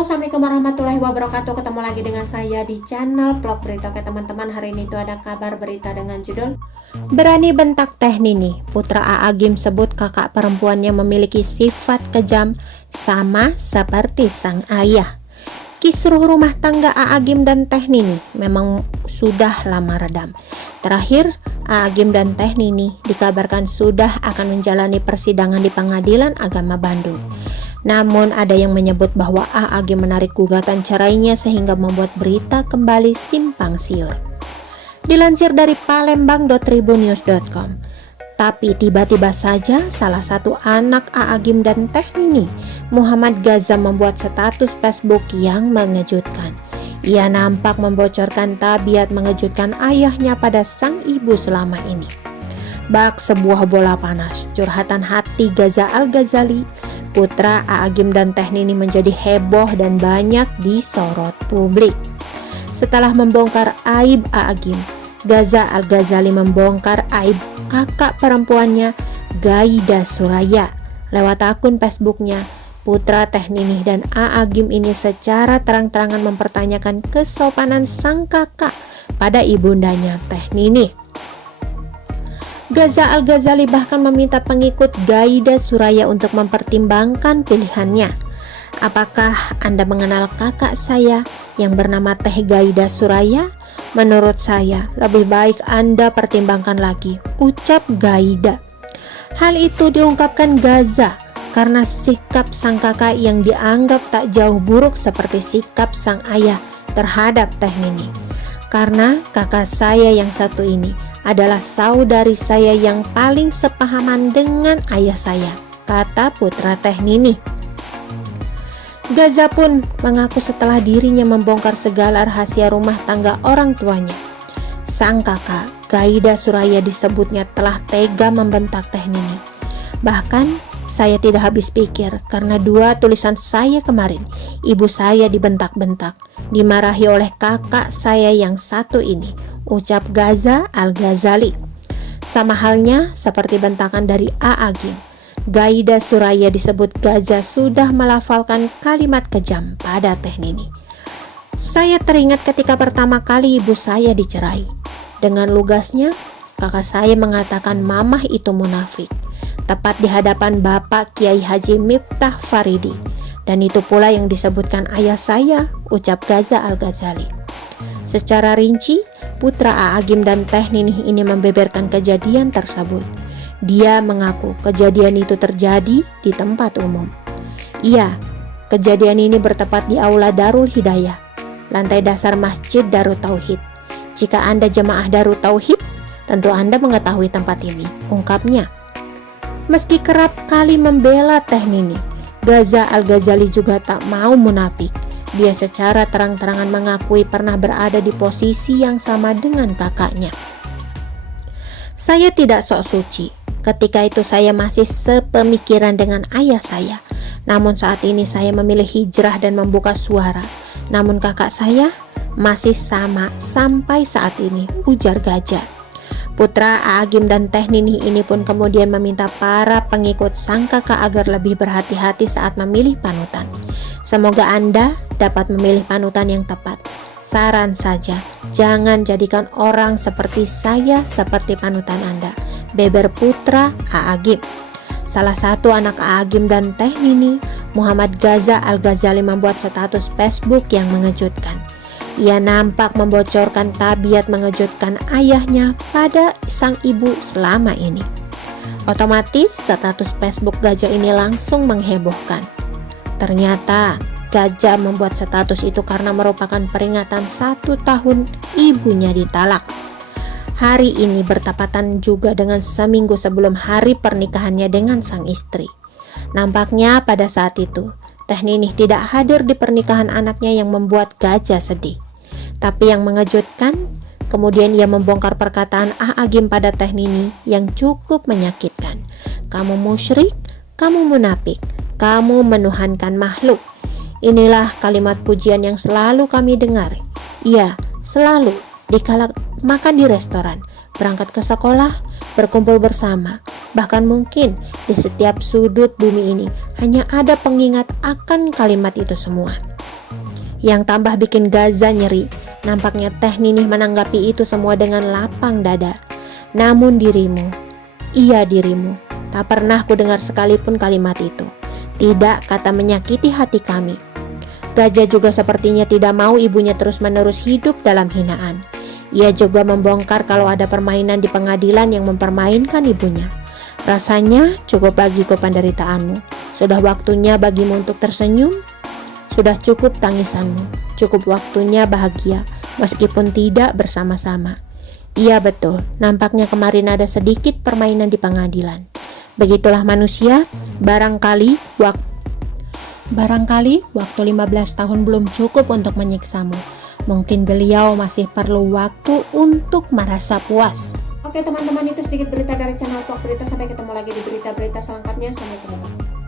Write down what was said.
Halo, assalamualaikum warahmatullahi wabarakatuh. Ketemu lagi dengan saya di channel vlog berita. Oke teman-teman, hari ini itu ada kabar berita dengan judul Berani bentak Teh Nini, putra A.A. Gym sebut kakak perempuannya memiliki sifat kejam sama seperti sang ayah. Kisruh rumah tangga A.A. Gym dan Teh Nini memang sudah lama redam. Terakhir, A.A. Gym dan Teh Nini dikabarkan sudah akan menjalani persidangan di Pengadilan Agama Bandung. Namun ada yang menyebut bahwa A.A. Gym menarik gugatan cerainya sehingga membuat berita kembali simpang siur. Dilansir dari palembang.tribunnews.com, tapi tiba-tiba saja salah satu anak A.A. Gym dan Teh Nini, Muhammad Gaza, membuat status Facebook yang mengejutkan. Ia nampak membocorkan tabiat mengejutkan ayahnya pada sang ibu selama ini. Bak sebuah bola panas, curhatan hati Gaza Al-Ghazali, putra A.A. Gym dan Teh Nini, menjadi heboh dan banyak disorot publik. Setelah membongkar aib A.A. Gym, Gaza Al-Ghazali membongkar aib kakak perempuannya Gaida Suraya. Lewat akun Facebooknya, putra Teh Nini dan A.A. Gym ini secara terang-terangan mempertanyakan kesopanan sang kakak pada ibundanya Teh Nini. Gaza Al-Ghazali bahkan meminta pengikut Gaida Suraya untuk mempertimbangkan pilihannya. Apakah Anda mengenal kakak saya yang bernama Teh Gaida Suraya? Menurut saya, lebih baik Anda pertimbangkan lagi, ucap Gaida. Hal itu diungkapkan Gaza karena sikap sang kakak yang dianggap tak jauh buruk seperti sikap sang ayah terhadap Teh Nini. Karena kakak saya yang satu ini adalah saudari saya yang paling sepahaman dengan ayah saya, kata putra Teh Nini. Gaza pun mengaku setelah dirinya membongkar segala rahasia rumah tangga orang tuanya. Sang kakak, Gaida Suraya, disebutnya telah tega membentak Teh Nini. Bahkan saya tidak habis pikir karena dua tulisan saya kemarin, ibu saya dibentak-bentak, dimarahi oleh kakak saya yang satu ini, ucap Gaza Al-Ghazali. Sama halnya seperti bentakan dari A.A. Gym, Gaida Suraya disebut Gaza sudah melafalkan kalimat kejam pada Teh Nini. Saya teringat ketika pertama kali ibu saya dicerai. Dengan lugasnya, kakak saya mengatakan mamah itu munafik, tepat di hadapan Bapak Kiai Haji Miftah Faridi. Dan itu pula yang disebutkan ayah saya, ucap Gaza Al-Ghazali. Secara rinci, putra A.A. Gym dan Teh Nini ini membeberkan kejadian tersebut. Dia mengaku kejadian itu terjadi di tempat umum. Iya, kejadian ini bertepat di Aula Darul Hidayah, lantai dasar Masjid Darut Tauhid. Jika Anda jemaah Darut Tauhid, tentu Anda mengetahui tempat ini, ungkapnya. Meski kerap kali membela Teh Nini, Gaza Al-Ghazali juga tak mau munafik. Dia secara terang-terangan mengakui pernah berada di posisi yang sama dengan kakaknya. Saya tidak sok suci. Ketika itu saya masih sepemikiran dengan ayah saya. Namun saat ini saya memilih hijrah dan membuka suara. Namun kakak saya masih sama sampai saat ini, ujar Gaza. Putra A.A. Gym dan Teh Nini ini pun kemudian meminta para pengikut sang kakak agar lebih berhati-hati saat memilih panutan. Semoga Anda dapat memilih panutan yang tepat. Saran saja, jangan jadikan orang seperti saya seperti panutan Anda, beber putra A.A. Gym. Salah satu anak A.A. Gym dan Teh Nini, Muhammad Gaza Al-Ghazali, membuat status Facebook yang mengejutkan. Ia nampak membocorkan tabiat mengejutkan ayahnya pada sang ibu selama ini. Otomatis status Facebook Gaza ini langsung menghebohkan. Ternyata Gaza membuat status itu karena merupakan peringatan 1 tahun ibunya ditalak. Hari ini bertepatan juga dengan seminggu sebelum hari pernikahannya dengan sang istri. Nampaknya pada saat itu, Teh Nini tidak hadir di pernikahan anaknya yang membuat Gaza sedih. Tapi yang mengejutkan, kemudian ia membongkar perkataan A.A. Gym pada Teh Nini yang cukup menyakitkan. Kamu musyrik, kamu munafik, kamu menuhankan makhluk. Inilah kalimat pujian yang selalu kami dengar. Iya, selalu dikala makan di restoran, berangkat ke sekolah, berkumpul bersama. Bahkan mungkin di setiap sudut bumi ini hanya ada pengingat akan kalimat itu semua. Yang tambah bikin Gaza nyeri, nampaknya Teh Ninih menanggapi itu semua dengan lapang dada. Namun dirimu, iya dirimu, tak pernah ku dengar sekalipun kalimat itu. Tidak kata menyakiti hati kami. Gajah juga sepertinya tidak mau ibunya terus-menerus hidup dalam hinaan. Ia juga membongkar kalau ada permainan di pengadilan yang mempermainkan ibunya. Rasanya cukup bagiku penderitaanmu. Sudah waktunya bagimu untuk tersenyum. Sudah cukup tangisanmu. Cukup waktunya bahagia, meskipun tidak bersama-sama. Iya betul, nampaknya kemarin ada sedikit permainan di pengadilan. Begitulah manusia, barangkali waktu 15 tahun belum cukup untuk menyiksamu. Mungkin beliau masih perlu waktu untuk merasa puas. Oke teman-teman, itu sedikit berita dari channel Talk Berita. Sampai ketemu lagi di berita-berita selengkapnya. Sampai ketemu.